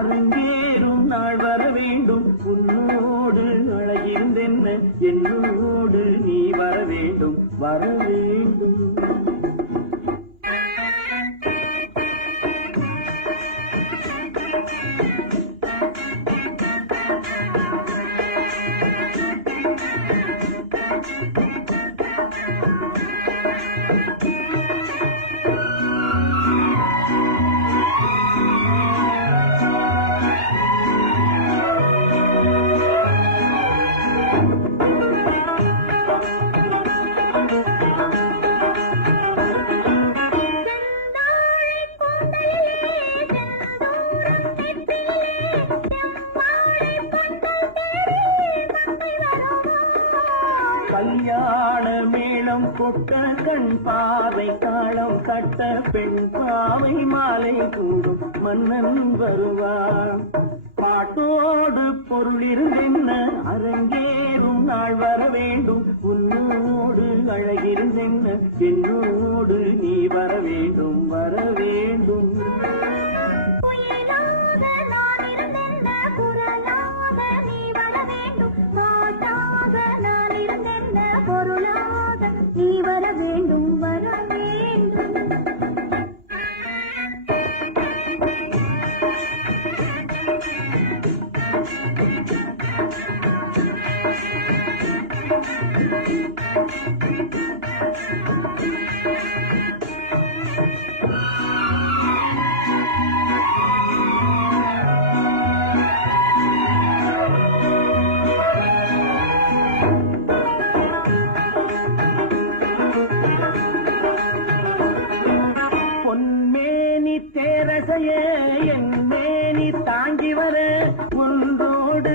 அரங்கேறும் நாள் வர வேண்டும். உன்னோடு அழகிருந்தென்ன என்னோடு நீ வர வேண்டும், வர வேண்டும். கல்யாண மேளம் கொட்ட கண் பாவை தாளம் கட்ட பெண் பாவை மாலை கூடும் மன்னன் வருவார். பாட்டோடு பொருள் இருந்தென்ன அரங்கேறும் நாள் வர வேண்டும். உன்னோடு அழகிருந்தென்ன என்னோடு நீ வர வேண்டும், வர வேண்டும். நீ வர வேண்டும், வர வேண்டும். தேரசையே என் மேனி தாங்கி வர ஒன்றோடு